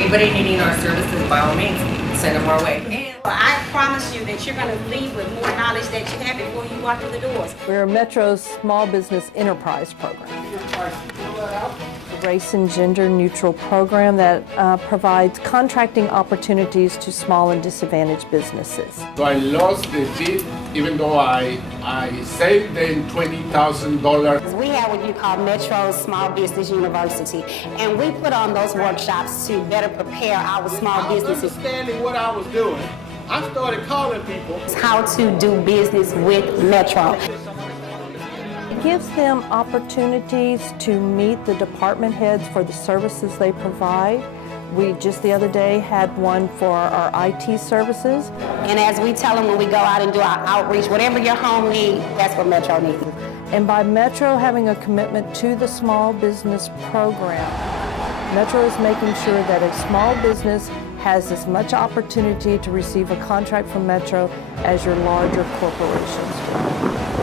Anybody needing our services, by all means, send them our way. And I promise you that you're going to leave with more knowledge that you have before you walk through the doors. We're Metro's Small Business Enterprise Program. A race and gender neutral program that provides contracting opportunities to small and disadvantaged businesses. So I lost the bid, even though I saved them $20,000. We have what you call Metro's Small Business University, and we put on those workshops to better prepare our small businesses. Understanding what I was doing, I started calling people. How to do business with Metro. It gives them opportunities to meet the department heads for the services they provide. We just the other day had one for our IT services. And as we tell them when we go out and do our outreach, whatever your home needs, that's what Metro needs. And by Metro having a commitment to the small business program, Metro is making sure that a small business has as much opportunity to receive a contract from Metro as your larger corporations do.